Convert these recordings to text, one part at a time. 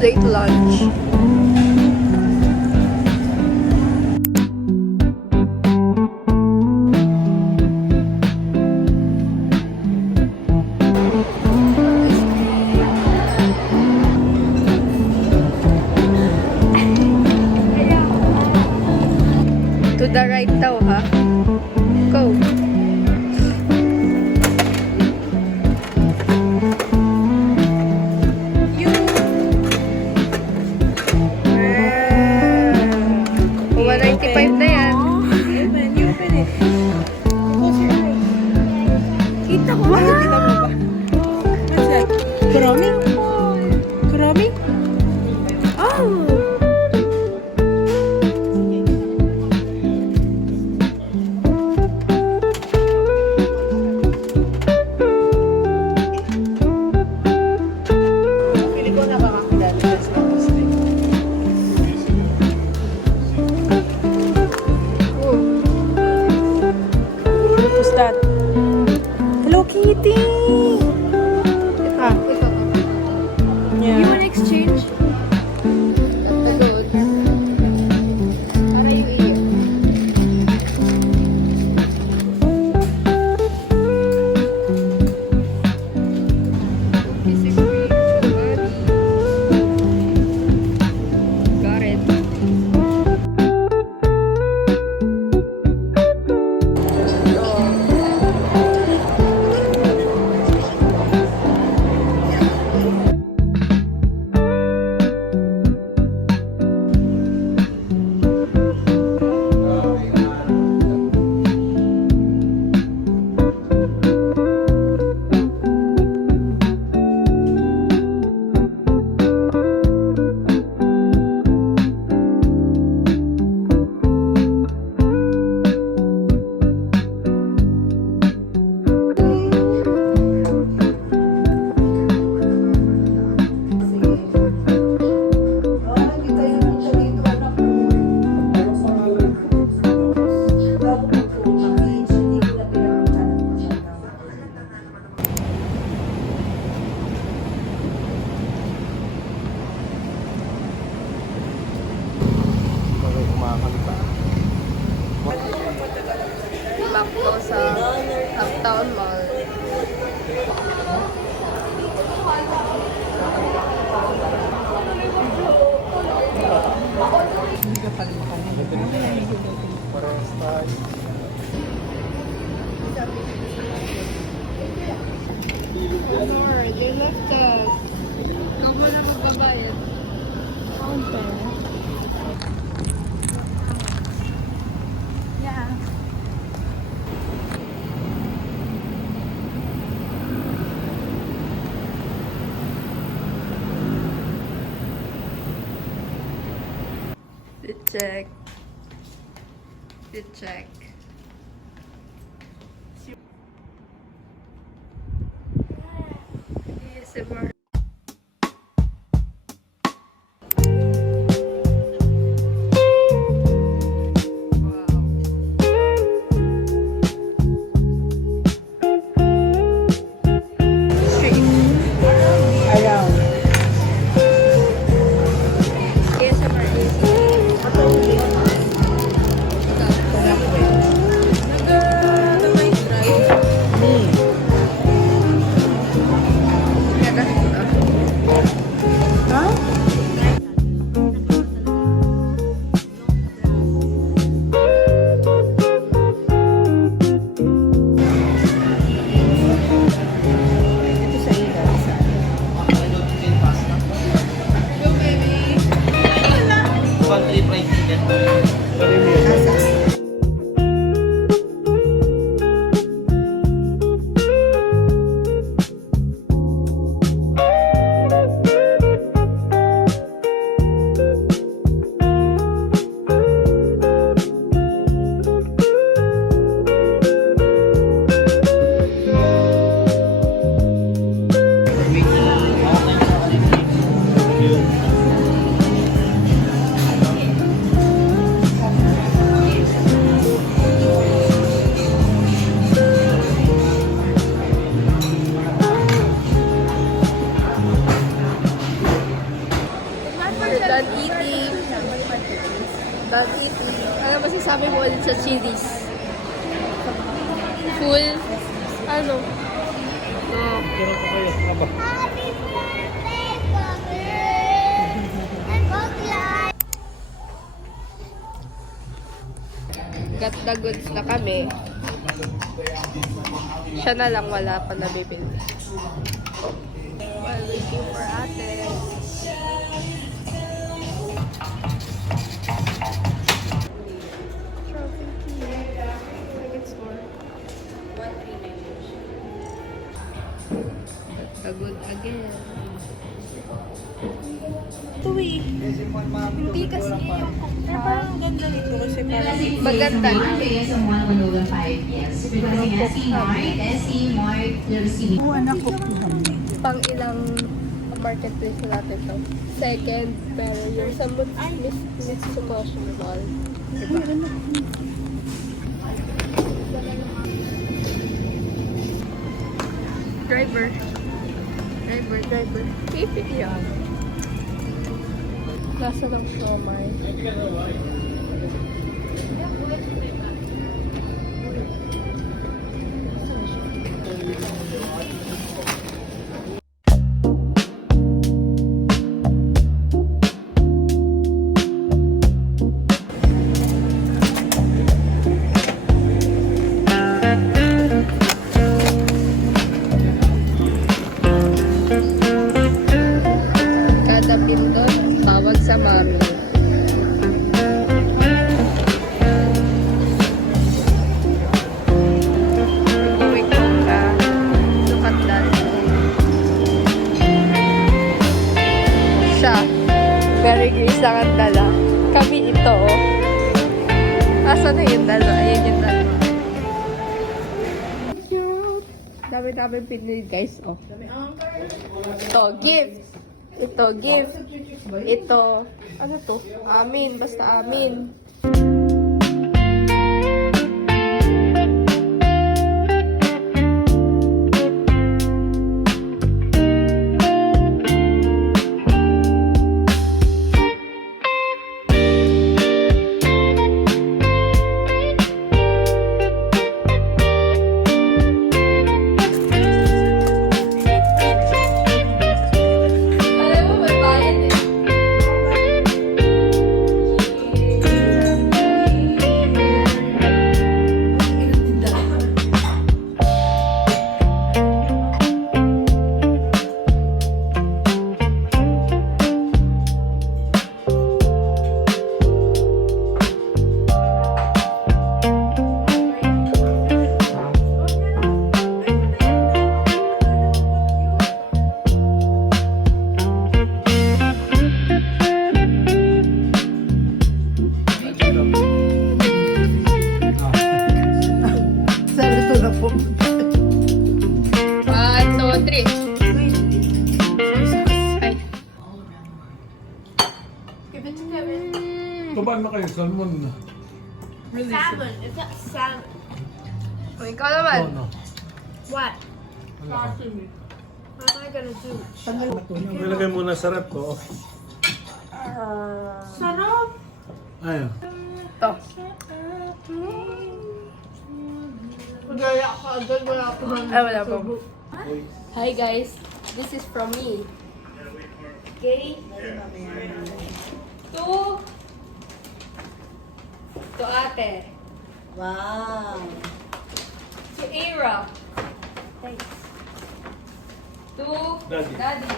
Late lunch. To the right daw, ha? Go. Kurami? Kurami? Oh! Pili ko na baka kailangan sa street. Who's that? Hello, Kitty! You want to exchange? Para yung iyo. Got it. Back to sa Uptown Mall. Lord, they left us. Huwag mo na magbabayad. Counter. Yeah. Check. Check. ASMR. Never. bawal sa series. Full, ano? Pero ko kayo, aba. Got the goods na kami. Siya na lang wala pa nabibili. While waiting for ate. The good again. Ito eh. Hindi kasi yung pero parang ganda nito kasi parang Maganda. Yes, on 105, yes. Requesting SC Mark, receive. oh, anak ko. Pang ilang marketplace natin to? Second, pero yung sa Mitsubishi Mall. Diba? Driver. Pipit yan. Nasa ng Shomai. Kada pindot, tawag sa mami. Going Bongga. Look at that. Siya. Very grace lang ang dala. Kami ito, oh. Asa na yung dala? Ayan yung dala. Dami-dami pinili, guys, oh. Ito, gift. Ito, gift. Ito, ano to? Amin, basta amin. Alam mo, may bayad eh. Saan ito na po? 1, 2, 3. Ay. Tuban na kayo, salmon na. Salmon. It's not salmon. O, ikaw naman. No. What? Wala. What am I gonna do? Nilagay muna sa rep ko. Sarap! Ayun. Ito. Magaya ka agad, wala ako. Ay, wala pa. Hi guys, this is from me. Okay? To ate. Wow! To Era. Thanks. To Daddy.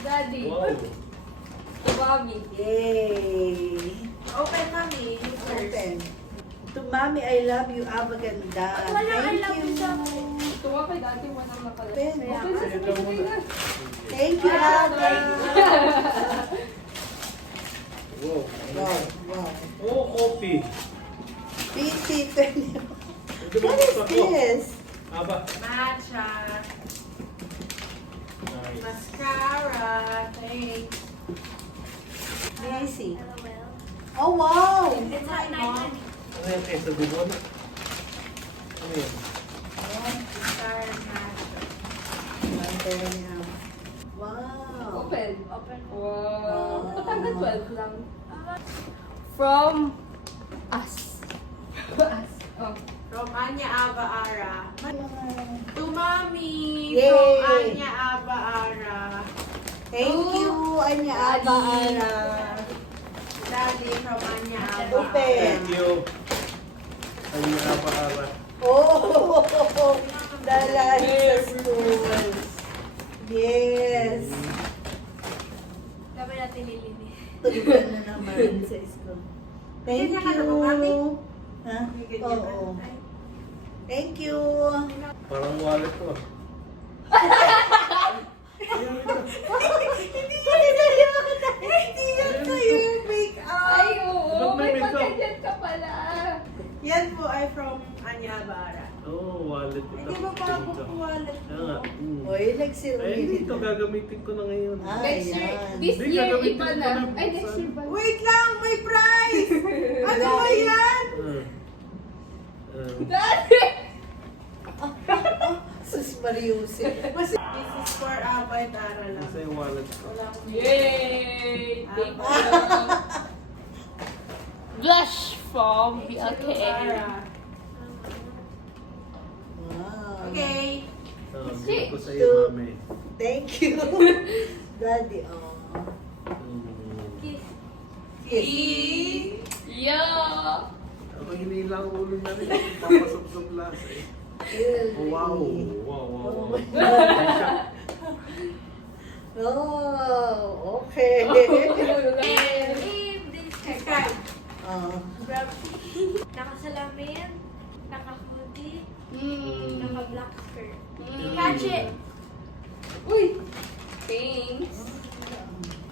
Daddy. Wow. To mommy. Yay! Open, mami. Open. To Mommy, I love you. Ganda. Thank you. To nga kay daddy, walang nakala. Open. Open na. Thank you, Ate. Wow. Wow, wow. Oh, coffee. PC. Ito ba What is gusto ko? this? Aba. Matcha. Nice. Mascara. Thanks. Daisy. Oh, wow! It's not nice. Ano yan kayo sa bubon? Ano yan? Mascara and matcha. Wow. Open. Open. Wow. Patanggal 12 lang. From Us. Us. Oh. From Anya Aba Ara. To Mami Yay! from Anya Aba Ara. Thank you, Anya Aba Ara. Daddy from Anya Aba Open. Thank you. Ay, nakapakara. Oh, dalahin sa school. Yes. Dapat natin lilinis. Tulugan na naman sa school. Thank Ganyan ka na you. ba, Mami? Ha? Ganyan Oo. ba? Ay. Thank you. Parang wallet ko. Hindi yan sa'yo. Hindi yan sa'yo. Make up. Ay, oo. Ba't may May makeup? pagkanyan ka pala. Yan po ay from Anya Aba Ara. Oo, wallet ko. Hindi ba pa ako wallet Kaya nga. mo? Oy, nagsiruin. Ay, dito gagamitin ko na ngayon. Ah, Next year, yan. this Hindi, year, gagamitin iba ko na. na. Ay, next year ba? Wait lang! May prize! Ano ba yan? Dati! Sus Mariusin. This is for Abay Tara lang. Isa yung wallet ko. Wala akong Yay! Thank you. Blush from BLK. Tara. Wow. Okay. Bigyan ko sa iyo, mami. Thank you. Daddy, oh. Mm. Kiss. Yo! Ako hinila ang ulo na rin. Papasok-sok lasa eh. Oh, wow. Wow, wow, wow. Oh, okay. Subscribe. Oh. Nakasalamin, naka-hoodie, Mm. naka-black skirt. Catch it! Uy! Thanks.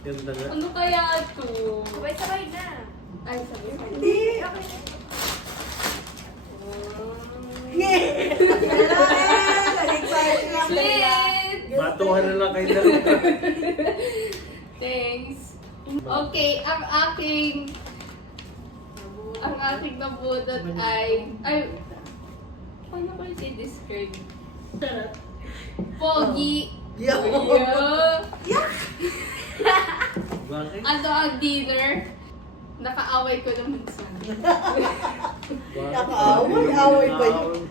Ganda nga. Ano kaya to? Sabay-sabay na. Ay, sabi ko. Hindi. Okay. Yeah. Excited lang. Split! Matuhan na lang kayo dalawa. Thanks. Okay, ang aking nabudot ay paano ko i-describe? Pogi. Yo. Yeah. Bakit? Ano ang dinner? Nakaaway ko ng bunso. Nakaaway ba yun?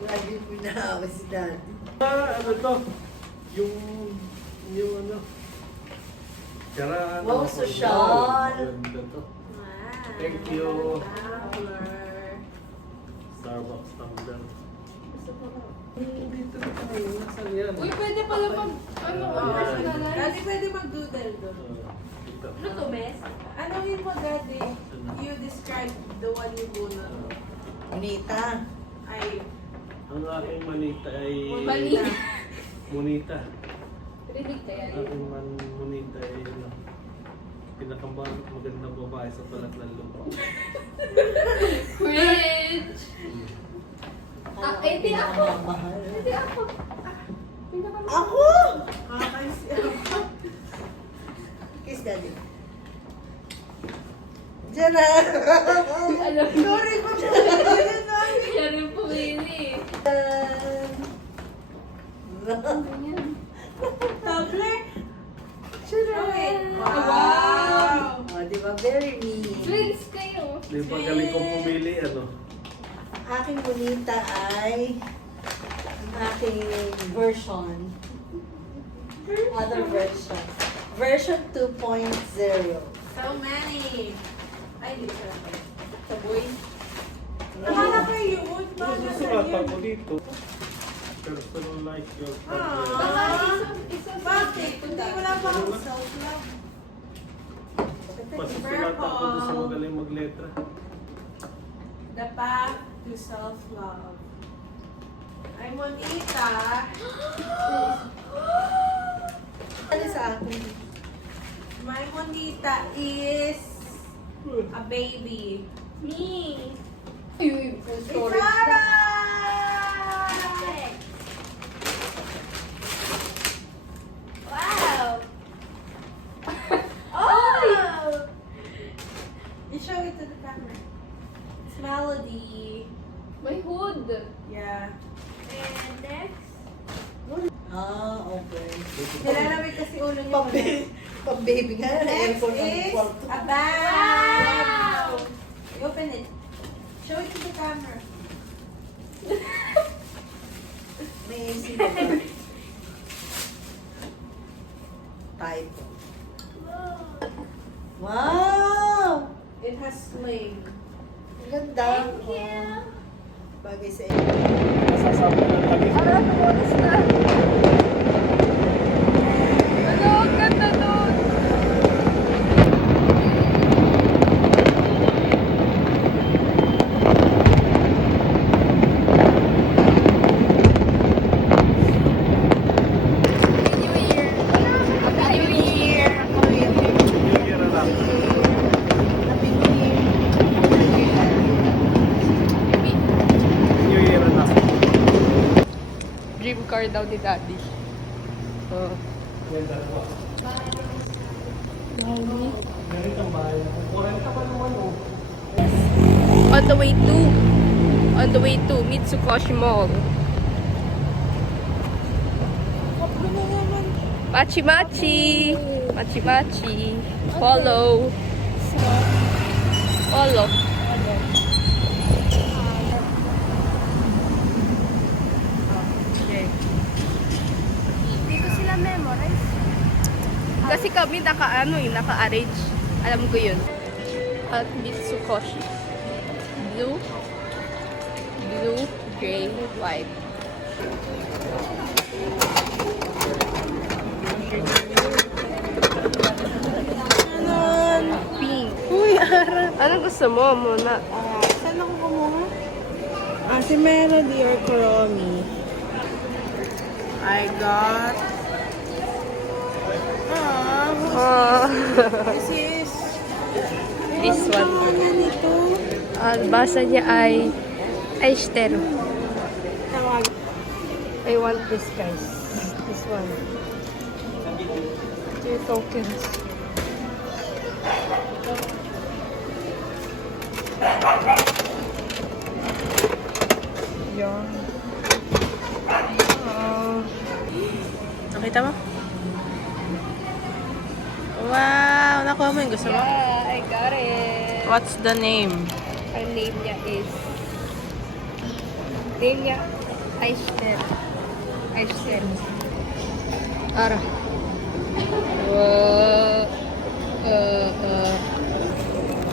Lagi mo inaaway si Daddy. Ano to? Yung ano? Charaan. Wow, social. Ganda to. Thank you. Flower. Starbucks tumbler. Dito na tayo. Nasaan yan? Uy, pwede pala personalize. Daddy, pwede mag-doodle doon. Dito. Ano to, Bes? Ano yun mo, Daddy? You describe the one you bunot. Unita. Ay, Ang aking manita ay... Mali. Munita. Rinig na yan. Aking munita ay ano, pinakamagandang babae sa balat ng lupa. Cringe! Ano eh, di ako. mahal? Hindi ako. Ako? kakaysi Kiss Daddy. Diyan na. Alam mo. Sorry po. Kaya rin pumili. Ganyan. Tumblr? Wow. Wow! Oh, di ba? Very mean. Twins kayo. Di ba galing kong pumili, ano? Aking bonita ay ang aking version. Other version. Version 2.0. So many! Ay, di ko siya. Saboy. Nakala ko yun. Baka Ano nasa susulatan yun. ko dito? Personal like your Ah. Isa Bakit? Hindi wala pa akong self-love. Mas susulatan ko doon sa magaling magletra. The path to self-love. Ay, Monita. Ano sa akin? My Monita is a baby. Me. Uy, It's sorry. Sarah! Wow! Oh! You show it to the camera. It's Melody. May hood. Yeah. And next, Ah, okay. Nilalamig kasi ulo niya. Pang-baby nga. Next Aircon ang is kwarto. a bag. wow! may... Ang ganda. Thank you. Bagay sa inyo. Nasasabi ng tabi. Ara, tumoros na. Ano, ang ganda doon. New Year na lang. New Year na lang. Dream car daw ni Daddy. Oh. Yan, dalawa. Ganito ang bahay. 40 pa naman oh. On the way to Mitsukoshi Mall. Machi Machi. Machi Machi. Follow. Follow. Okay. Hindi ko sila memorize. Kasi kami naka-arrange. Alam ko yun. At Mitsukoshi. Blue, gray, white. Pink. Uy, Ara. Anong gusto mo muna? Saan ako kumuha? Si Melody or Kuromi. I got... This is... This one. Ano nito? Basa niya ay Aishiteru. Tawag. I want this, guys. This one. 2 tokens. Yan. Nakita mo? Wow! Nakuha mo yung gusto mo? Yeah, I got it. What's the name? Ang name niya is... Aishiteru. Aishiteru. Ara.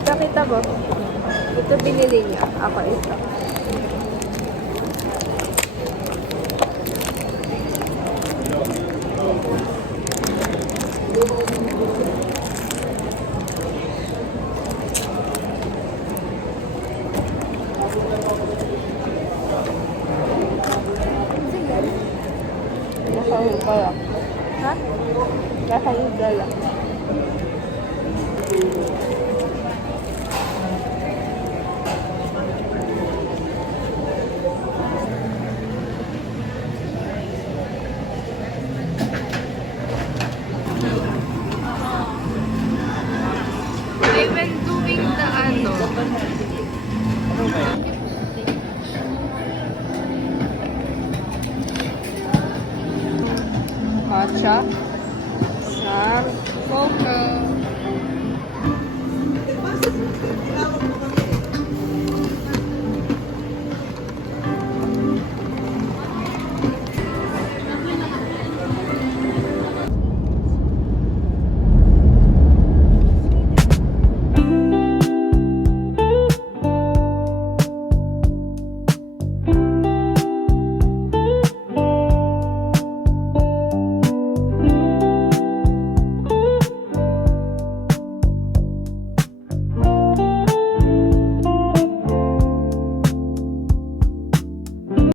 Nakita mo? Ito binili niya. Ako ito. Nakahugal ako. Ha? Nakahugal ako. They were doing the ano. Matcha. Sam. Mocha.